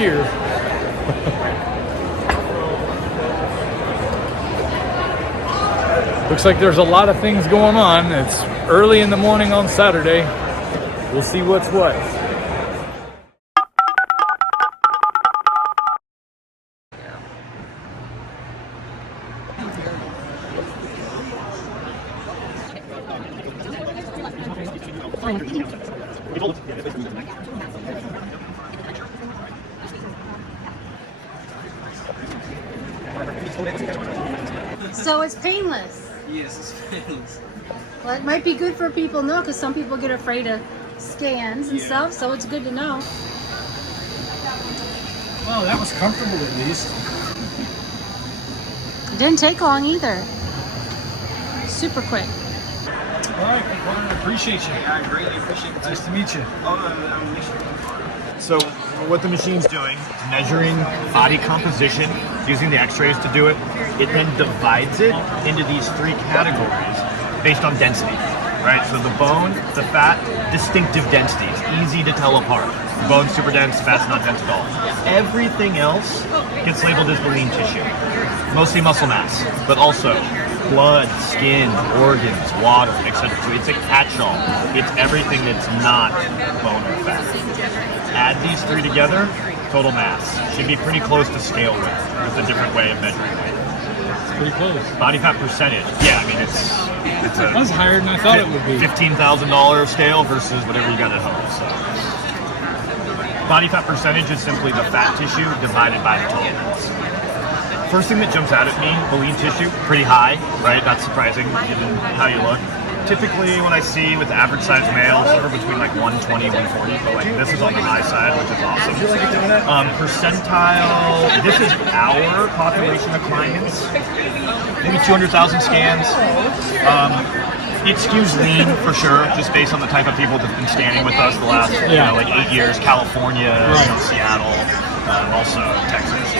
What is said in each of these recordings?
here. Looks like there's a lot of things going on. It's early in the morning on Saturday. We'll see what's what. So it's painless. Yes, it's painless. Well, it might be good for people to know because some people get afraid of scans and stuff, so it's good to know. Well, that was comfortable at least. It didn't take long either. Super quick. All right, I appreciate you. Yeah, I greatly appreciate it. Nice to meet you. Oh, I'm Neisha. So what the machine's doing is measuring body composition, using the x-rays to do it. It then divides it into these three categories based on density, right? So the bone, the fat, distinctive densities, easy to tell apart. The bone's super dense, fat's not dense at all. Everything else gets labeled as the lean tissue. Mostly muscle mass, but also blood, skin, organs, water, etc. So it's a catch-all. It's everything that's not bone or fat. Add these three together, total mass. Should be pretty close to scale weight. It's a different way of measuring weight. It's pretty close. Body fat percentage. Yeah, I mean it's a That's higher than I thought it would be. $15,000 scale versus whatever you got at home. So body fat percentage is simply the fat tissue divided by the total mass. First thing that jumps out at me, the lean tissue, pretty high, right? Not surprising given how you look. Typically, when I see with average size males, they're between like 120, 140, but like this is on the high side, which is awesome. Percentile, this is our population of clients, maybe 200,000 scans. It skews lean for sure, just based on the type of people that've been scanning with us the last, like 8 years. California, Seattle, also Texas.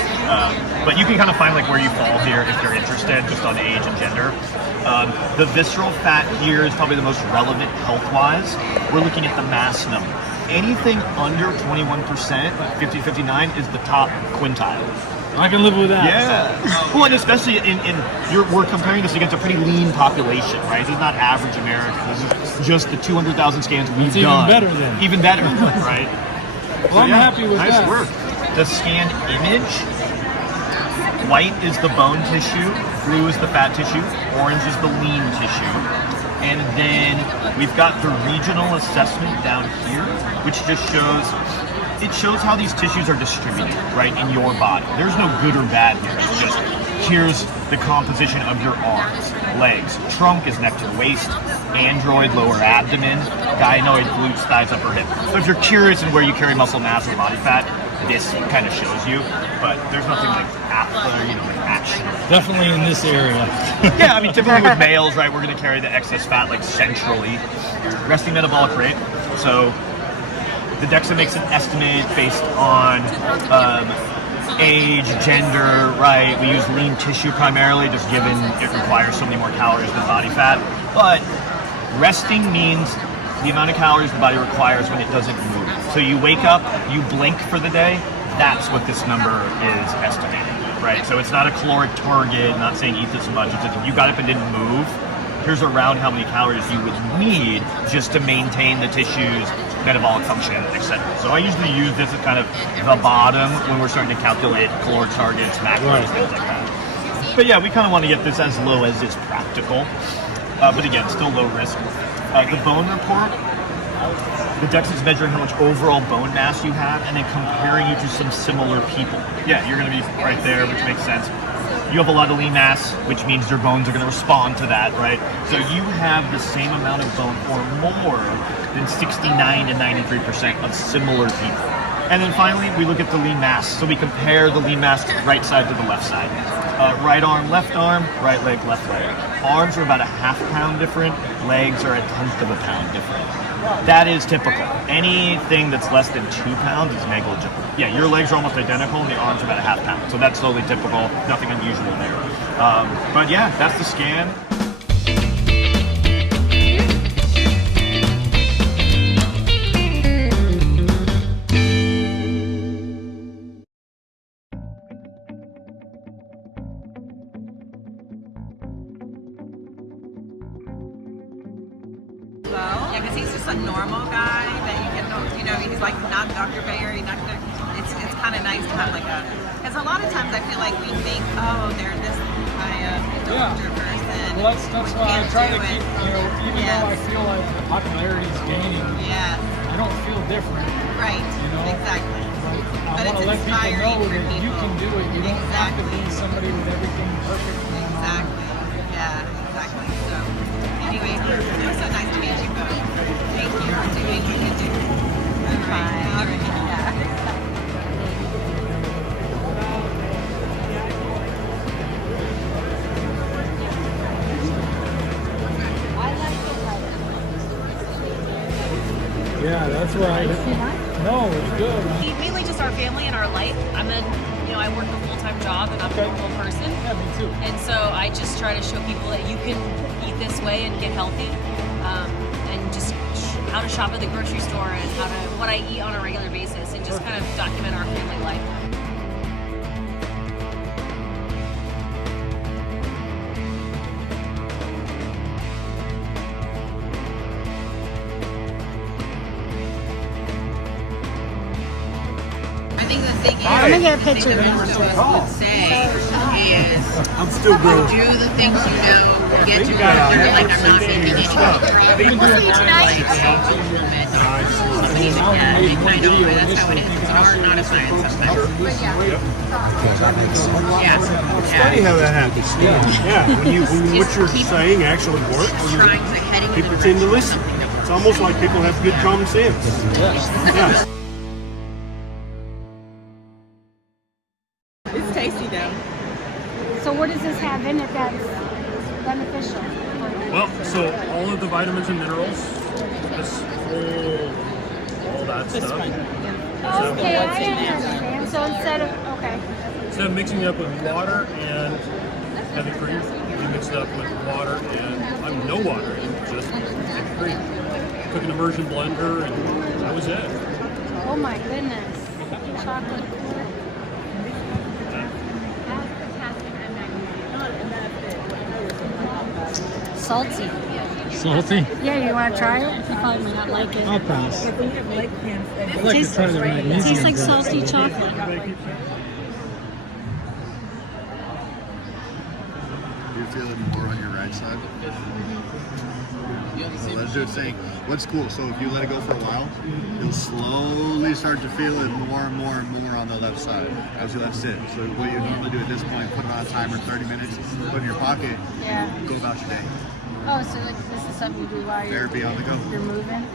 But you can kind of find like where you fall here if you're interested, just on age and gender. The visceral fat here is probably the most relevant health-wise. We're looking at the mass number. Anything under 21%, 50-59, is the top quintile. I can live with that. Yeah. Well, and especially we're comparing this against a pretty lean population, right? This is not average America. This is just the 200,000 scans we've done. Even better then. Even better, right? Well, I'm happy with nice that. Nice work. The scan image, white is the bone tissue, blue is the fat tissue, orange is the lean tissue. And then we've got the regional assessment down here, which just shows how these tissues are distributed, right, in your body. There's no good or bad here. It's just, here's the composition of your arms, legs. Trunk is neck to the waist, android, lower abdomen, gynoid, glutes, thighs, upper hip. So if you're curious in where you carry muscle mass or body fat, this kind of shows you, but there's nothing like action. Definitely in this area. Yeah, I mean, typically with males, right, we're going to carry the excess fat like centrally. Resting metabolic rate. So the Dexa makes an estimate based on age, gender, right? We use lean tissue primarily, just given it requires so many more calories than body fat. But resting means the amount of calories the body requires when it doesn't move. So you wake up, you blink for the day, that's what this number is estimating, right? So it's not a caloric target, not saying eat this much. It's just if you got up and didn't move, here's around how many calories you would need just to maintain the tissue's metabolic function, etc. So I usually use this as kind of the bottom when we're starting to calculate caloric targets, macros, things like that. But yeah, we kind of want to get this as low as is practical. But again, still low risk. The bone report, the Dexa is measuring how much overall bone mass you have and then comparing you to some similar people. Yeah, you're going to be right there, which makes sense. You have a lot of lean mass, which means your bones are going to respond to that, right? So you have the same amount of bone or more than 69 to 93% of similar people. And then finally, we look at the lean mass. So we compare the lean mass right side to the left side. Right arm, right leg, left leg. Arms are about a ½ pound different. Legs are a 1/10 of a pound different. That is typical. Anything that's less than 2 pounds is negligible. Yeah, your legs are almost identical and the arms are about a ½ pound. So that's totally typical, nothing unusual there. But yeah, that's the scan. just a normal guy that you can, you know, he's like not Dr. Bayer. It's kind of nice to have like a, because a lot of times I feel like we think, oh, they're this doctor person. Well, that's why I try to keep, you know, even though I feel like the popularity is gaining, I don't feel different. Right. You know? Exactly. Like, I But want to it's let people inspiring know for that you people. can do it. You don't have to Exactly. be somebody with everything perfect. Exactly. Yeah, exactly. So, anyway, it was so nice to meet you both. Thank you for doing what you do. All right. All right. Yeah. Yeah, that's right. No, it's good. Mainly just our family and our life. I'm in, you know, I work a full-time job and I'm a normal person. Yeah, me too. And so I just try to show people that you can eat this way and get healthy, and just how to shop at the grocery store and what I eat on a regular basis, and just kind of document our family life. I think the thing is, I'm gonna get a picture of most of us would say is, I'm still growing. do the things you know, get to know, like I'm not making any progress. We'll see you tonight. I know, that's how it is. It's an art, not a science sometimes. It's funny how that happens. Yeah, when what you're saying actually works, people tend to listen. It's almost like people have good common sense. Yeah. It's tasty though. So what does this have in it that's beneficial? Well, so all of the vitamins and minerals, this whole, all that stuff. Okay, I understand. So instead of Mixing it up with water and heavy cream, you mix it up with water and no water and just heavy cream. Took an immersion blender and that was it. oh my goodness, chocolate. Salty. Salty? Yeah, you want to try it? You probably might not like it. I'll pass. It tastes like salty chocolate. Do you feel it more on your right side? Well, that's just saying, what's cool, so if you let it go for a while, you'll slowly start to feel it more and more and more on the left side as you let it sit. So what you normally do at this point, put it on a timer, 30 minutes, put it in your pocket, go about your day. Oh, so this is something you do while Therapy on the go. you're moving?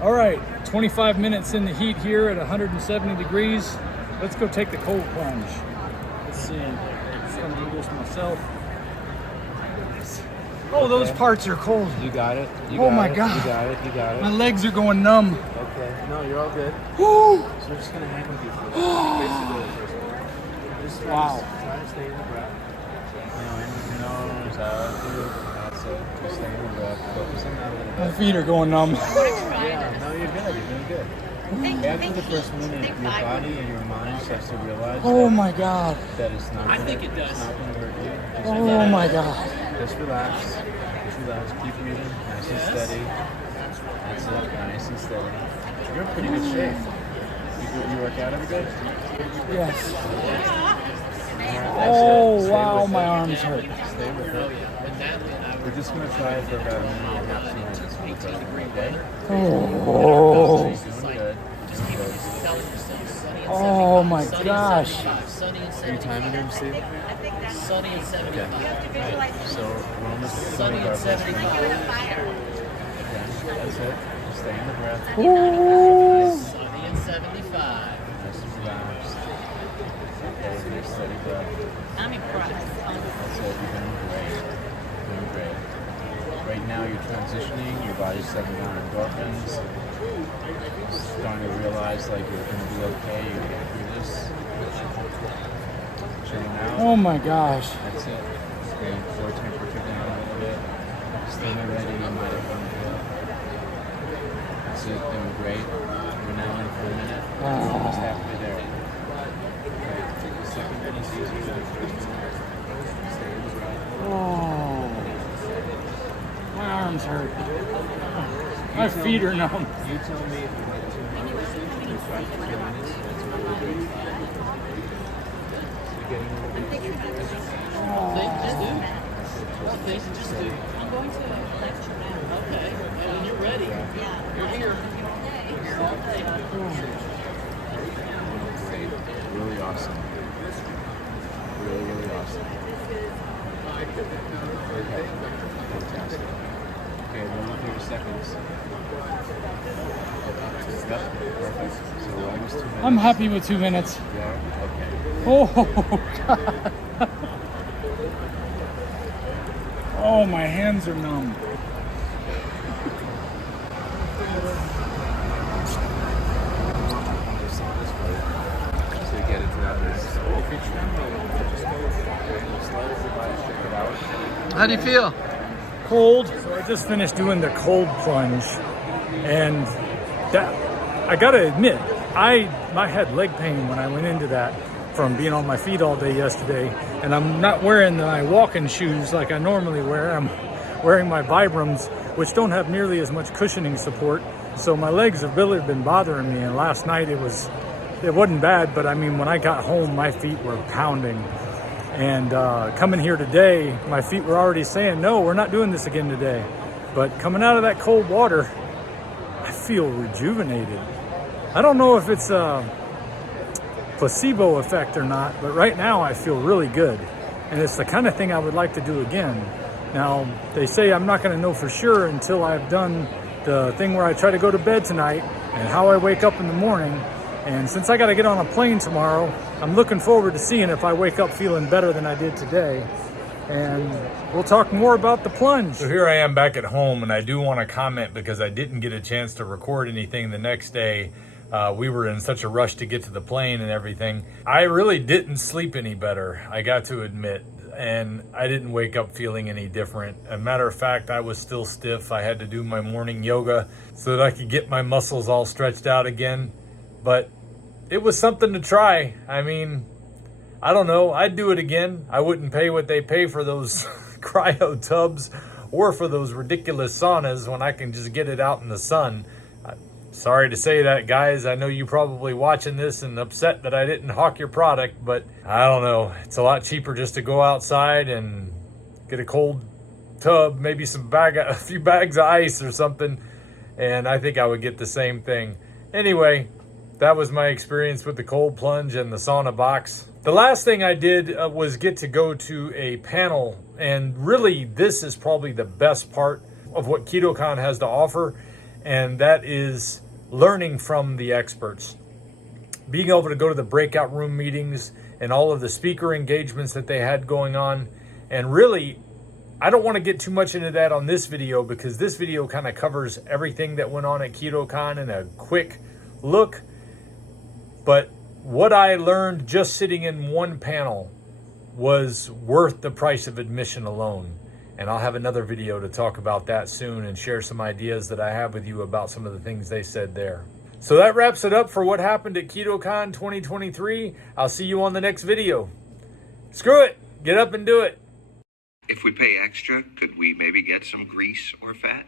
All right, 25 minutes in the heat here at 170 degrees. Let's go take the cold plunge. Let's see. I'm just gonna do this myself. Oh, those parts are cold. You got it. Oh my God. You got it. You got it. My legs are going numb. Okay. No, you're all good. Woo! So we're just gonna hang with you for basically. Just try to stay in the breath. You know, in your nose, out through. That's it. Just stay in the breath. Focus on that a little bit. My feet are going numb. Yeah. No, you're good. You're doing good. After the first minute, your body and your mind starts to realize Oh my God. that it's not. I think it does. It's not gonna hurt you. Just Oh my God. Just relax. Just relax. Keep breathing. Nice and steady. That's it. Nice and steady. You're in pretty good shape. You work out every day? Yes. That's Oh it. Stay wow, with my it. arms hurt. Stay with it. We're just going to try it for about a minute and a half, 2 minutes. Okay? Oh. You're doing good. You're doing good. Oh my gosh. Are you timing them, Steve? Sunny and 70. Okay. Right. So we're almost Sunny and 75. Okay. That's it. Just stay in the breath. Ooh. Sunny and 75. Nice and relaxed. Okay, nice steady breath. I'm impressed. That's it. You're doing great. Doing great. Right now you're transitioning. Your body's setting down endorphins. Starting to realize like you're going to be okay. You're going to get through this. Chilling out. Oh my gosh. That's it. Bring core temperature down a little bit. Staying ready. You might have fun to it. That's it. Doing great. We're now in for a minute. We're almost halfway there. Okay. Take a second. Stay in the breath. Oh. arms hurt. My feet are numb. You tell me if you went 2 minutes, 2 minutes, that's a little bit. You're getting a little bit. I'm going to lecture now. Okay. When you're ready. Yeah. You're here. You're all day. Great. Really awesome. Really, really awesome. Okay. Fantastic. Okay, then look at your seconds. Yep, perfect. So almost 2 minutes. I'm happy with 2 minutes. Yeah, okay. Oh, God. Oh, my hands are numb. To get into that list. If you tremble, just go slow as your body, check it out. How do you feel? Cold. So I just finished doing the cold plunge, and that, I gotta admit, I had leg pain when I went into that from being on my feet all day yesterday, and I'm not wearing my walking shoes like I normally wear. I'm wearing my Vibrams, which don't have nearly as much cushioning support, so my legs have really been bothering me. And last night it wasn't bad, but I mean, when I got home, my feet were pounding. And coming here today, my feet were already saying, no, we're not doing this again today. But coming out of that cold water, I feel rejuvenated. I don't know if it's a placebo effect or not, but right now I feel really good. And it's the kind of thing I would like to do again. Now, they say I'm not going to know for sure until I've done the thing where I try to go to bed tonight and how I wake up in the morning. And since I got to get on a plane tomorrow, I'm looking forward to seeing if I wake up feeling better than I did today. And we'll talk more about the plunge. So here I am back at home, and I do want to comment because I didn't get a chance to record anything the next day. We were in such a rush to get to the plane and everything. I really didn't sleep any better, I got to admit. And I didn't wake up feeling any different. As a matter of fact, I was still stiff. I had to do my morning yoga so that I could get my muscles all stretched out again. But it was something to try. I mean, I don't know. I'd do it again. I wouldn't pay what they pay for those cryo tubs or for those ridiculous saunas when I can just get it out in the sun. Sorry to say that, guys. I know you're probably watching this and upset that I didn't hawk your product, but I don't know. It's a lot cheaper just to go outside and get a cold tub, maybe a few bags of ice or something, and I think I would get the same thing. Anyway, that was my experience with the cold plunge and the sauna box. The last thing I did was get to go to a panel, and really this is probably the best part of what KetoCon has to offer, and that is learning from the experts. Being able to go to the breakout room meetings and all of the speaker engagements that they had going on. And really, I don't want to get too much into that on this video because this video kind of covers everything that went on at KetoCon in a quick look. But what I learned just sitting in one panel was worth the price of admission alone. And I'll have another video to talk about that soon and share some ideas that I have with you about some of the things they said there. So that wraps it up for what happened at KetoCon 2023. I'll see you on the next video. Screw it. Get up and do it. If we pay extra, could we maybe get some grease or fat?